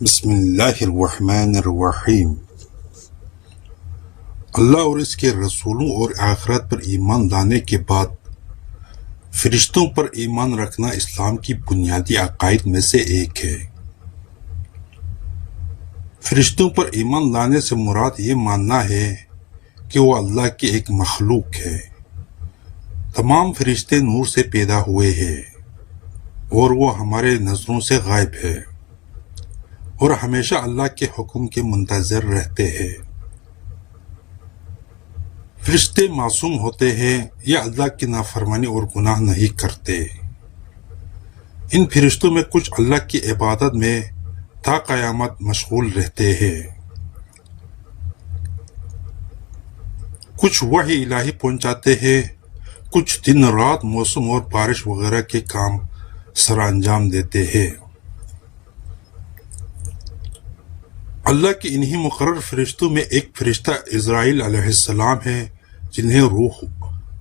بسم اللہ الرحمن الرحیم۔ اللہ اور اس کے رسولوں اور آخرت پر ایمان لانے کے بعد فرشتوں پر ایمان رکھنا اسلام کی بنیادی عقائد میں سے ایک ہے۔ فرشتوں پر ایمان لانے سے مراد یہ ماننا ہے کہ وہ اللہ کی ایک مخلوق ہے۔ تمام فرشتے نور سے پیدا ہوئے ہیں اور وہ ہمارے نظروں سے غائب ہے اور ہمیشہ اللہ کے حکم کے منتظر رہتے ہیں۔ فرشتے معصوم ہوتے ہیں یا اللہ کی نافرمانی اور گناہ نہیں کرتے۔ ان فرشتوں میں کچھ اللہ کی عبادت میں تا قیامت مشغول رہتے ہیں، کچھ وحی الہی پہنچاتے ہیں، کچھ دن رات موسم اور بارش وغیرہ کے کام سر انجام دیتے ہیں۔ اللہ کے انہی مقرر فرشتوں میں ایک فرشتہ اسرائیل علیہ السلام ہے، جنہیں روح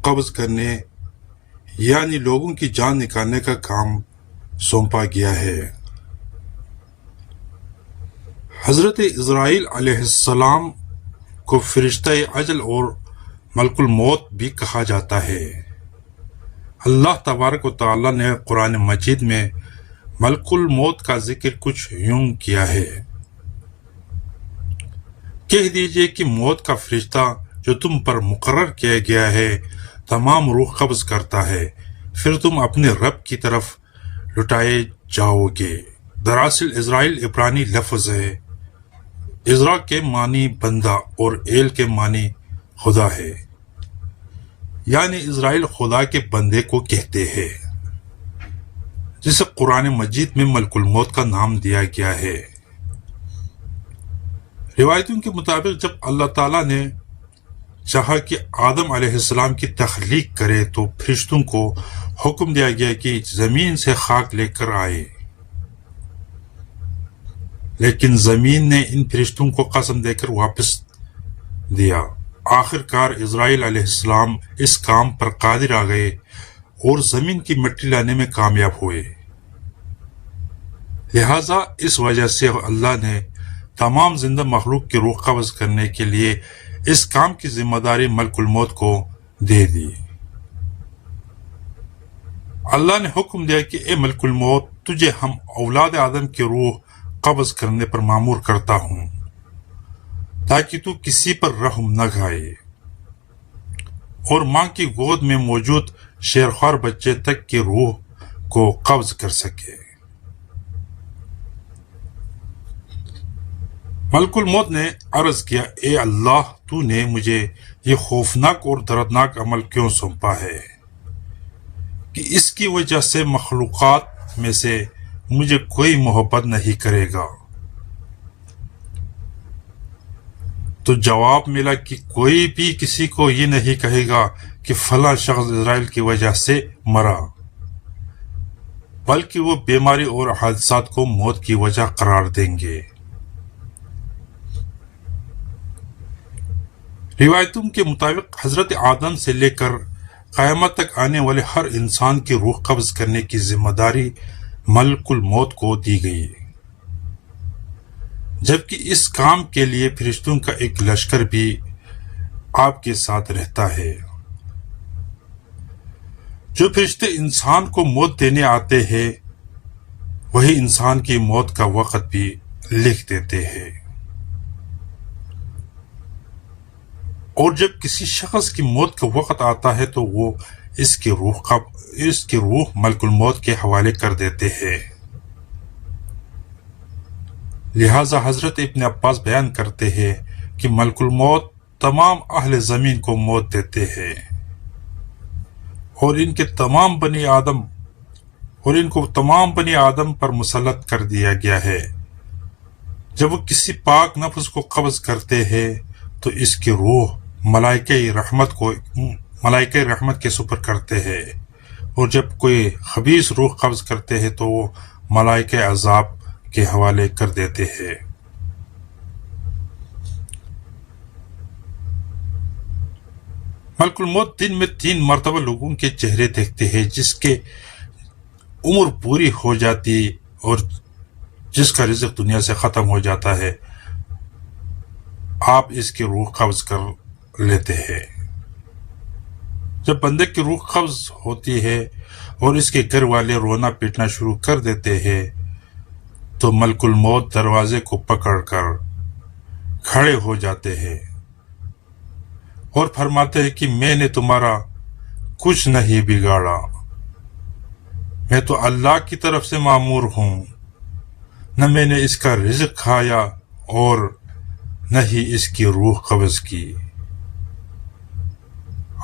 قبض کرنے یعنی لوگوں کی جان نکالنے کا کام سونپا گیا ہے۔ حضرت اسرائیل علیہ السلام کو فرشتہ اجل اور ملک الموت بھی کہا جاتا ہے۔ اللہ تبارک و تعالیٰ نے قرآن مجید میں ملک الموت کا ذکر کچھ یوں کیا ہے، کہہ دیجئے کہ موت کا فرشتہ جو تم پر مقرر کیا گیا ہے تمام روح قبض کرتا ہے، پھر تم اپنے رب کی طرف لٹائے جاؤ گے۔ دراصل اسرائیل عبرانی لفظ ہے۔ اسرا کے معنی بندہ اور ایل کے معنی خدا ہے، یعنی اسرائیل خدا کے بندے کو کہتے ہیں، جسے قرآن مجید میں ملک الموت کا نام دیا گیا ہے۔ روایتوں کے مطابق جب اللہ تعالیٰ نے چاہا کہ آدم علیہ السلام کی تخلیق کرے تو فرشتوں کو حکم دیا گیا کہ زمین سے خاک لے کر آئے، لیکن زمین نے ان فرشتوں کو قسم دے کر واپس دیا۔ آخر کار اسرائیل علیہ السلام اس کام پر قادر آ گئے اور زمین کی مٹی لانے میں کامیاب ہوئے۔ لہٰذا اس وجہ سے اللہ نے تمام زندہ مخلوق کی روح قبض کرنے کے لیے اس کام کی ذمہ داری ملک الموت کو دے دی۔ اللہ نے حکم دیا کہ اے ملک الموت، تجھے ہم اولاد آدم کی روح قبض کرنے پر مامور کرتا ہوں تاکہ تو کسی پر رحم نہ کھائے اور ماں کی گود میں موجود شیرخوار بچے تک کی روح کو قبض کر سکے۔ ملک الموت نے عرض کیا، اے اللہ، تو نے مجھے یہ خوفناک اور دردناک عمل کیوں سونپا ہے کہ اس کی وجہ سے مخلوقات میں سے مجھے کوئی محبت نہیں کرے گا؟ تو جواب ملا کہ کوئی بھی کسی کو یہ نہیں کہے گا کہ فلاں شخص اسرائیل کی وجہ سے مرا، بلکہ وہ بیماری اور حادثات کو موت کی وجہ قرار دیں گے۔ روایتوں کے مطابق حضرت آدم سے لے کر قیامت تک آنے والے ہر انسان کی روح قبض کرنے کی ذمہ داری ملک الموت کو دی گئی، جبکہ اس کام کے لیے فرشتوں کا ایک لشکر بھی آپ کے ساتھ رہتا ہے۔ جو فرشتے انسان کو موت دینے آتے ہیں وہی انسان کی موت کا وقت بھی لکھ دیتے ہیں، اور جب کسی شخص کی موت کا وقت آتا ہے تو وہ اس کی روح ملک الموت کے حوالے کر دیتے ہیں۔ لہٰذا حضرت ابن عباس بیان کرتے ہیں کہ ملک الموت تمام اہل زمین کو موت دیتے ہیں اور ان کو تمام بنی آدم پر مسلط کر دیا گیا ہے۔ جب وہ کسی پاک نفس کو قبض کرتے ہیں تو اس کی روح ملائکہ رحمت کے سپرد کرتے ہیں، اور جب کوئی خبیث روح قبض کرتے ہیں تو وہ ملائکہ عذاب کے حوالے کر دیتے ہیں۔ ملک الموت دن میں 3 مرتبہ لوگوں کے چہرے دیکھتے ہیں، جس کے عمر پوری ہو جاتی اور جس کا رزق دنیا سے ختم ہو جاتا ہے، آپ اس کی روح قبض کر لیتے ہیں۔ جب بندے کی روح قبض ہوتی ہے اور اس کے گھر والے رونا پیٹنا شروع کر دیتے ہیں تو ملک الموت دروازے کو پکڑ کر کھڑے ہو جاتے ہیں اور فرماتے ہیں کہ میں نے تمہارا کچھ نہیں بگاڑا، میں تو اللہ کی طرف سے مامور ہوں، نہ میں نے اس کا رزق کھایا اور نہ ہی اس کی روح قبض کی،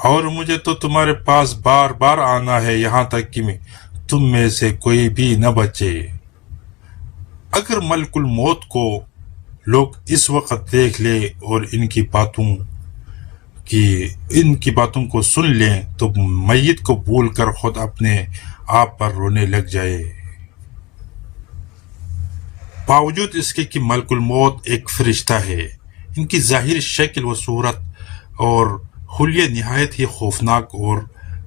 اور مجھے تو تمہارے پاس بار بار آنا ہے یہاں تک کہ تم میں سے کوئی بھی نہ بچے۔ اگر ملک الموت کو لوگ اس وقت دیکھ لیں اور ان کی باتوں کو سن لیں تو میت کو بھول کر خود اپنے آپ پر رونے لگ جائے۔ باوجود اس کے کہ ملک الموت ایک فرشتہ ہے، ان کی ظاہری شکل و صورت اور حلیہ نہایت ہی خوفناک اور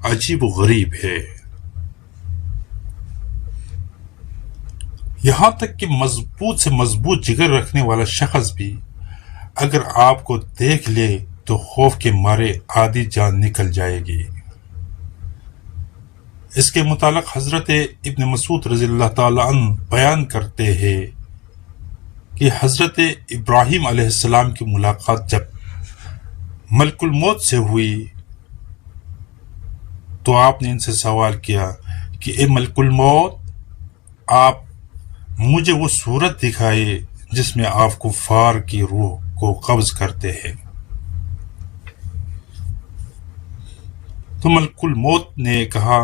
عجیب و غریب ہے، یہاں تک کہ مضبوط سے مضبوط جگر رکھنے والا شخص بھی اگر آپ کو دیکھ لے تو خوف کے مارے آدھی جان نکل جائے گی۔ اس کے متعلق حضرت ابن مسعود رضی اللہ تعالیٰ عنہ بیان کرتے ہیں کہ حضرت ابراہیم علیہ السلام کی ملاقات جب ملک الموت سے ہوئی تو آپ نے ان سے سوال کیا کہ اے ملک الموت، آپ مجھے وہ صورت دکھائے جس میں آپ کفار کی روح کو قبض کرتے ہیں۔ تو ملک الموت نے کہا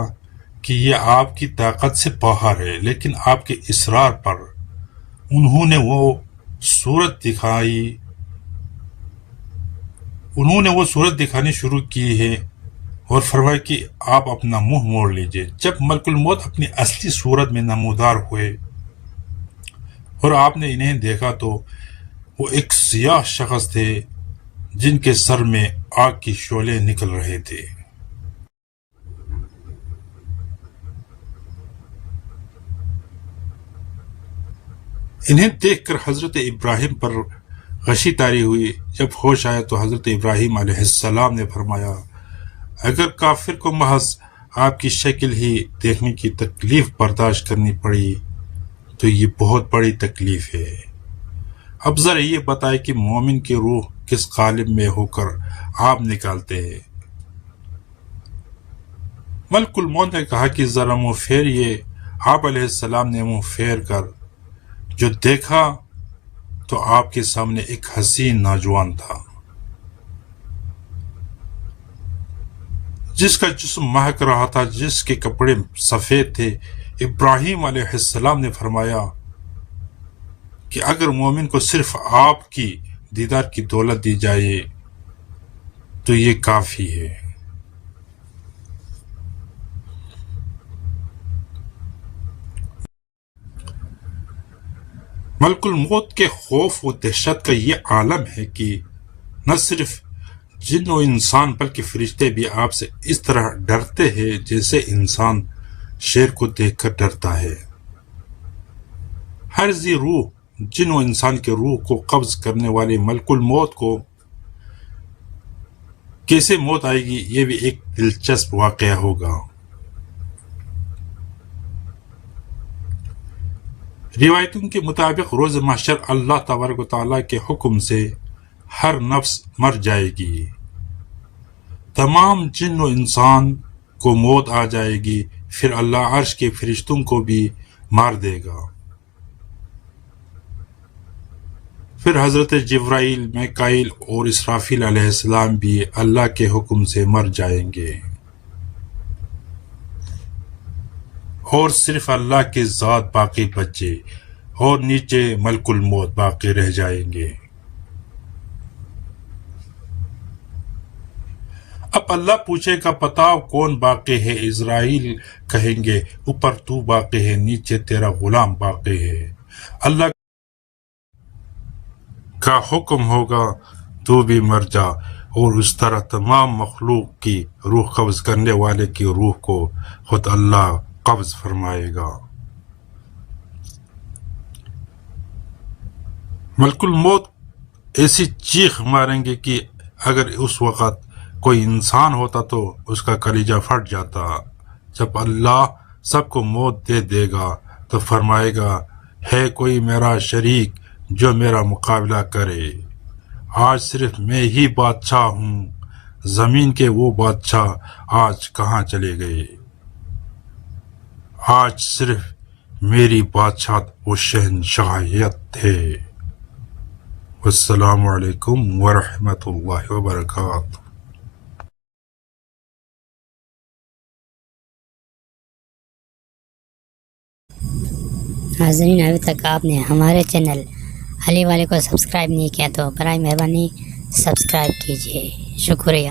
کہ یہ آپ کی طاقت سے باہر ہے، لیکن آپ کے اصرار پر انہوں نے وہ صورت دکھانی شروع کی ہے اور فرمایا کہ آپ اپنا منہ موڑ لیجئے۔ جب ملک الموت اپنی اصلی صورت میں نمودار ہوئے اور آپ نے انہیں دیکھا تو وہ ایک سیاہ شخص تھے جن کے سر میں آگ کی شعلے نکل رہے تھے۔ انہیں دیکھ کر حضرت ابراہیم پر غشی طاری ہوئی۔ جب ہوش آیا تو حضرت ابراہیم علیہ السلام نے فرمایا، اگر کافر کو محض آپ کی شکل ہی دیکھنے کی تکلیف برداشت کرنی پڑی تو یہ بہت بڑی تکلیف ہے۔ اب ذرا یہ بتائے کہ مومن کی روح کس قالب میں ہو کر آپ نکالتے ہیں؟ ملک الموت نے کہا کہ ذرا منہ پھیریے۔ آپ علیہ السلام نے منہ پھیر کر جو دیکھا تو آپ کے سامنے ایک حسین نوجوان تھا جس کا جسم مہک رہا تھا، جس کے کپڑے سفید تھے۔ ابراہیم علیہ السلام نے فرمایا کہ اگر مومن کو صرف آپ کی دیدار کی دولت دی جائے تو یہ کافی ہے۔ ملک الموت کے خوف و دہشت کا یہ عالم ہے کہ نہ صرف جن و انسان بلکہ فرشتے بھی آپ سے اس طرح ڈرتے ہیں جیسے انسان شیر کو دیکھ کر ڈرتا ہے۔ ہر ذی روح جن و انسان کے روح کو قبض کرنے والے ملک الموت کو کیسے موت آئے گی، یہ بھی ایک دلچسپ واقعہ ہوگا۔ روایتوں کے مطابق روز محشر اللہ تبارک و تعالیٰ کے حکم سے ہر نفس مر جائے گی، تمام جن و انسان کو موت آ جائے گی، پھر اللہ عرش کے فرشتوں کو بھی مار دے گا، پھر حضرت جبرائیل، میکائیل اور اسرافیل علیہ السلام بھی اللہ کے حکم سے مر جائیں گے، اور صرف اللہ کے ذات باقی بچے اور نیچے ملک الموت باقی رہ جائیں گے۔ اب اللہ پوچھے گا بتاؤ کون باقی ہے؟ اسرائیل کہیں گے اوپر تو باقی ہے، نیچے تیرا غلام باقی ہے۔ اللہ کا حکم ہوگا تو بھی مر جا، اور اس طرح تمام مخلوق کی روح قبض کرنے والے کی روح کو خود اللہ قبض فرمائے گا۔ ملک الموت ایسی چیخ ماریں گے کہ اگر اس وقت کوئی انسان ہوتا تو اس کا کلیجہ پھٹ جاتا۔ جب اللہ سب کو موت دے دے گا تو فرمائے گا، ہے کوئی میرا شریک جو میرا مقابلہ کرے؟ آج صرف میں ہی بادشاہ ہوں، زمین کے وہ بادشاہ آج کہاں چلے گئے؟ آج صرف میری بادشاہت و شہنشاہیت ہے۔ السلام علیکم ورحمۃ اللہ وبرکاتہ۔ ناظرین، ابھی تک آپ نے ہمارے چینل علی والے کو سبسکرائب نہیں کیا تو برائے مہربانی سبسکرائب کیجیے، شکریہ۔